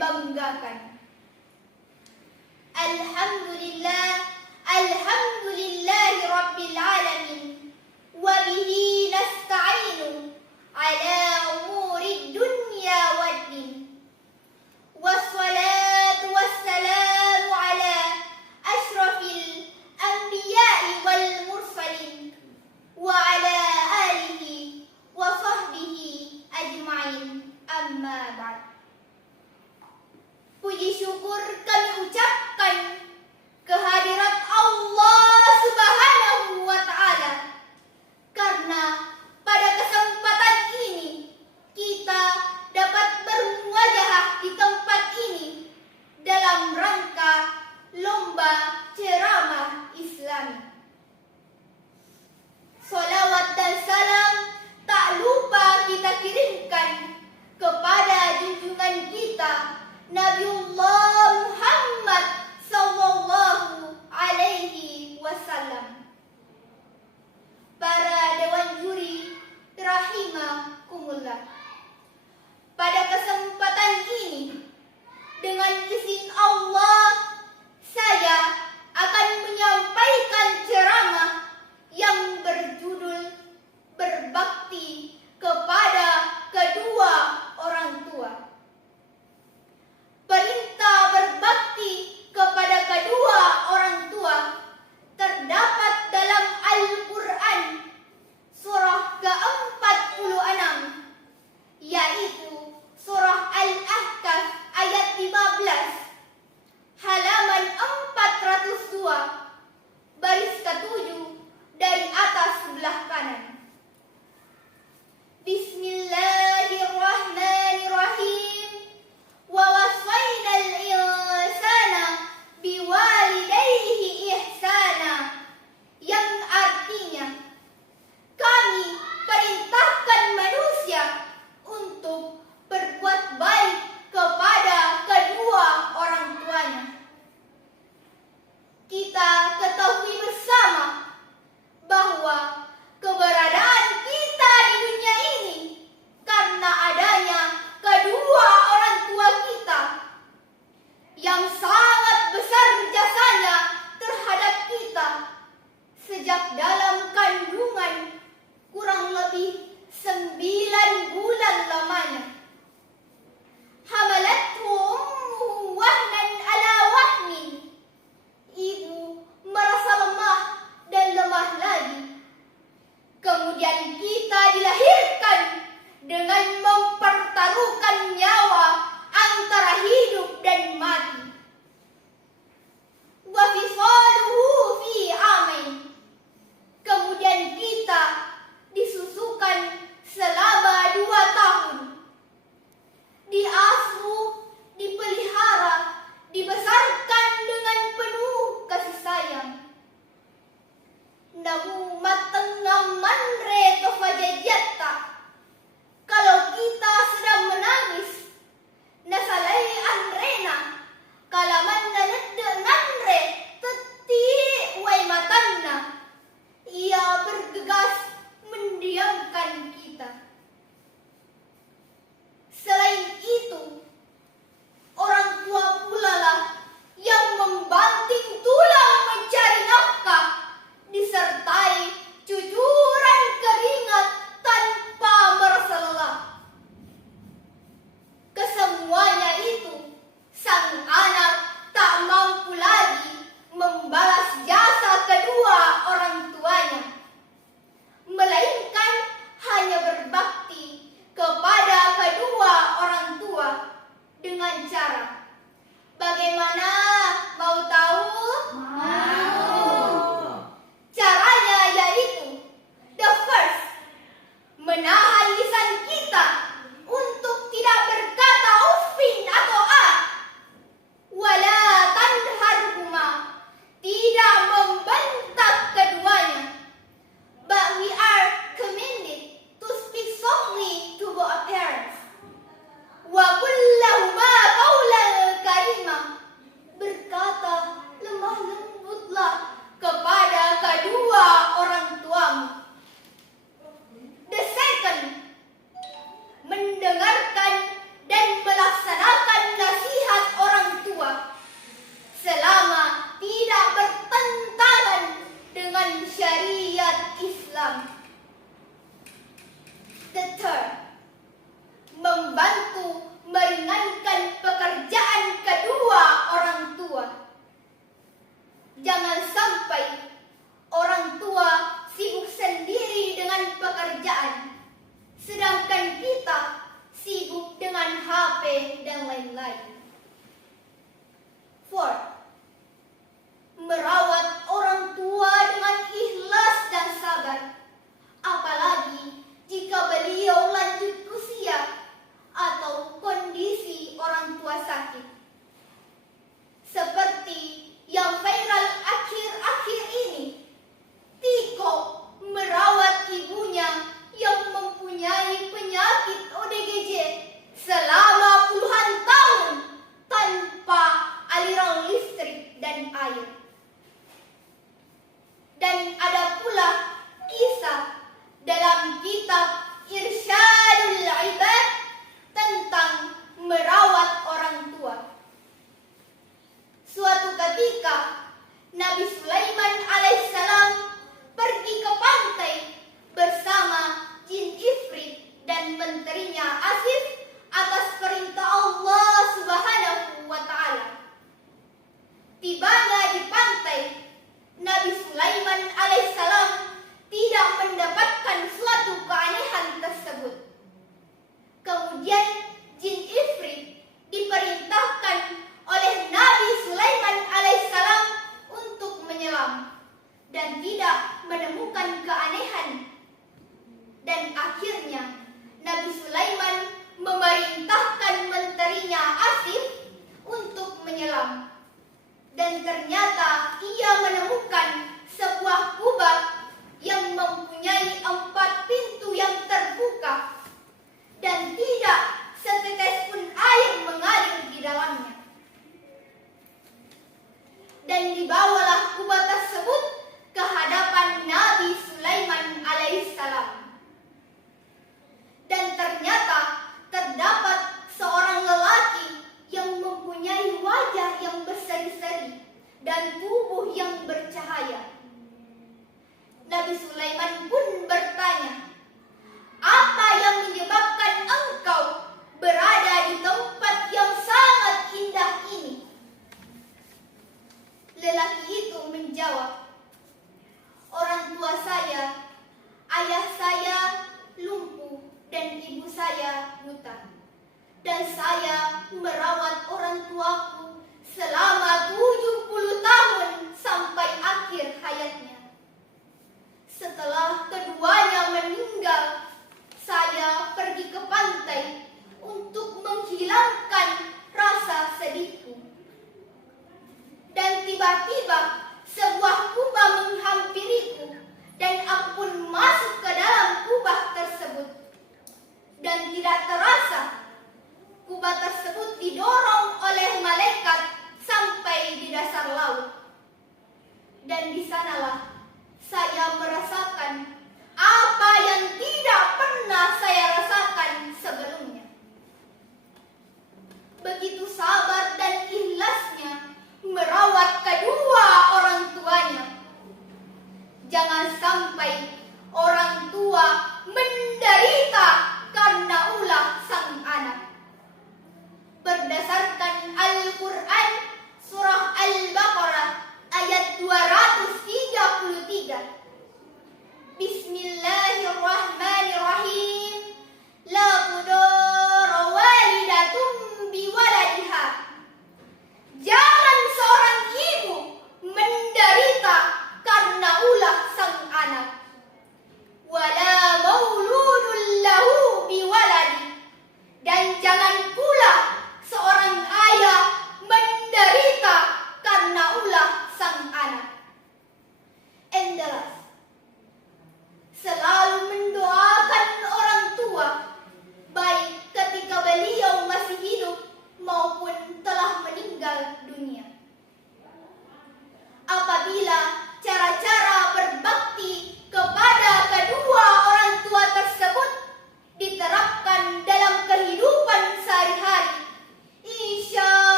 banggakan. Alhamdulillahi Rabbil Alamin. Wa bihi nasta'inu ala umuri dunya waddin. Wassalatu wassalamu ala ashrafil anbiya'i wal mursalin wa ala alihi wa sahbihi ajma'in. Amma ba'd. Puji syukur kami ucapkan kehadirat Allah Subhanahu wa Ta'ala, karena pada kesempatan ini kita dapat bermuajahah di tempat ini dalam rangka lomba ceramah Islami. Salawat dan salam tak lupa kita kirimkan kepada junjungan kita Nabiullah Muhammad sallallahu alaihi wasallam. Para dewan juri rahimakumullah. Pada kesempatan ini, dengan izin Allah, saya akan menyampaikan ceramah yang berjudul Berbakti kepada Kedua Orang Tua. Perintah berbakti kepada kedua orang tua terdapat dalam Al-Quran surah ke-46 membantu meringankan pekerjaan kedua orang tua. Jangan sampai orang tua sibuk sendiri dengan pekerjaan, sedangkan kita sibuk dengan HP dan lain-lain. 4. Merawat orang tua dengan ikhlas dan sabar, apalagi jika beliau lanjut usia atau kondisi orang tua sakit. Seperti yang viral akhir-akhir ini, Tiko merawat ibunya yang mempunyai penyakit ODGJ selama puluhan tahun tanpa aliran listrik dan air. Dan ada pula kisah dalam kitab Irsyadul Ibad tentang merawat orang tua. Suatu ketika Nabi Sulaiman alaihissalam pergi ke pantai bersama jin Ifrit dan menterinya Asif atas perintah Allah Subhanahu wa Ta'ala. Tibanya di pantai, Nabi Sulaiman alaihissalam tidak mendapatkan suatu keanehan tersebut. Kemudian jin Ifrit diperintahkan oleh Nabi Sulaiman alaihissalam untuk menyelam dan tidak menemukan keanehan. Dan akhirnya Nabi Sulaiman memerintahkan menterinya Asif untuk menyelam. Dan ternyata ia menemukan sebuah kubah yang mempunyai 4 pintu yang terbuka dan tidak setetes pun air mengalir di dalamnya. Dan dibawalah kubah tersebut ke hadapan Nabi Sulaiman alaihissalam. Dan ternyata terdapat seorang lelaki yang mempunyai wajah yang berseri-seri dan tubuh yang bercahaya. Nabi Sulaiman pun bertanya, "Apa yang menyebabkan engkau berada di tempat yang sangat indah ini?" Lelaki itu menjawab, "Orang tua saya, ayah saya lumpuh dan ibu saya buta. Dan saya merawat orang tuaku selama 70 tahun sampai akhir hayatnya. Setelah keduanya meninggal, saya pergi ke pantai untuk menghilangkan rasa sedihku. Dan tiba-tiba sebuah kubah menghampiriku dan aku pun masuk ke dalam kubah tersebut. Dan tidak terasa, kubah tersebut didorong oleh malaikat sampai di dasar laut. Dan di sanalah saya merasakan apa yang tidak pernah saya rasakan sebelumnya." Begitu sabar dan ikhlasnya merawat kedua orang tuanya. Jangan sampai orang tua menderita karena ulah sang anak. Berdasarkan Al-Quran surah Al-Baqarah ayat 233, Bismillahirrahmanirrahim. La tudara walidatun biwaladiha. Jangan seorang ibu menderita karena ulah sang anak. Wala mauludun lahu biwaladi. Dan jangan pula seorang ayah menderita karena ulah sang anak.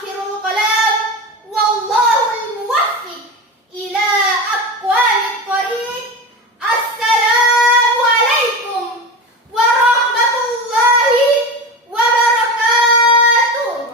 akhirul kalam. Wallahul muwaffiq ila aqwamit thariq. Assalamualaikum warahmatullahi wabarakatuh.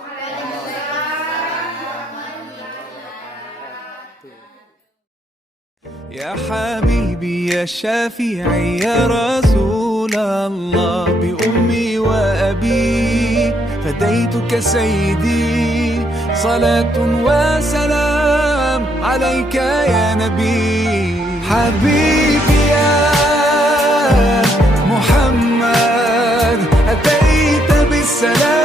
يا حبيبي يا شافعي يا رسول الله، بأمي وأبي فديتك سيدي، صلاة وسلام عليك يا نبي. حبيبي يا محمد أتيت بالسلام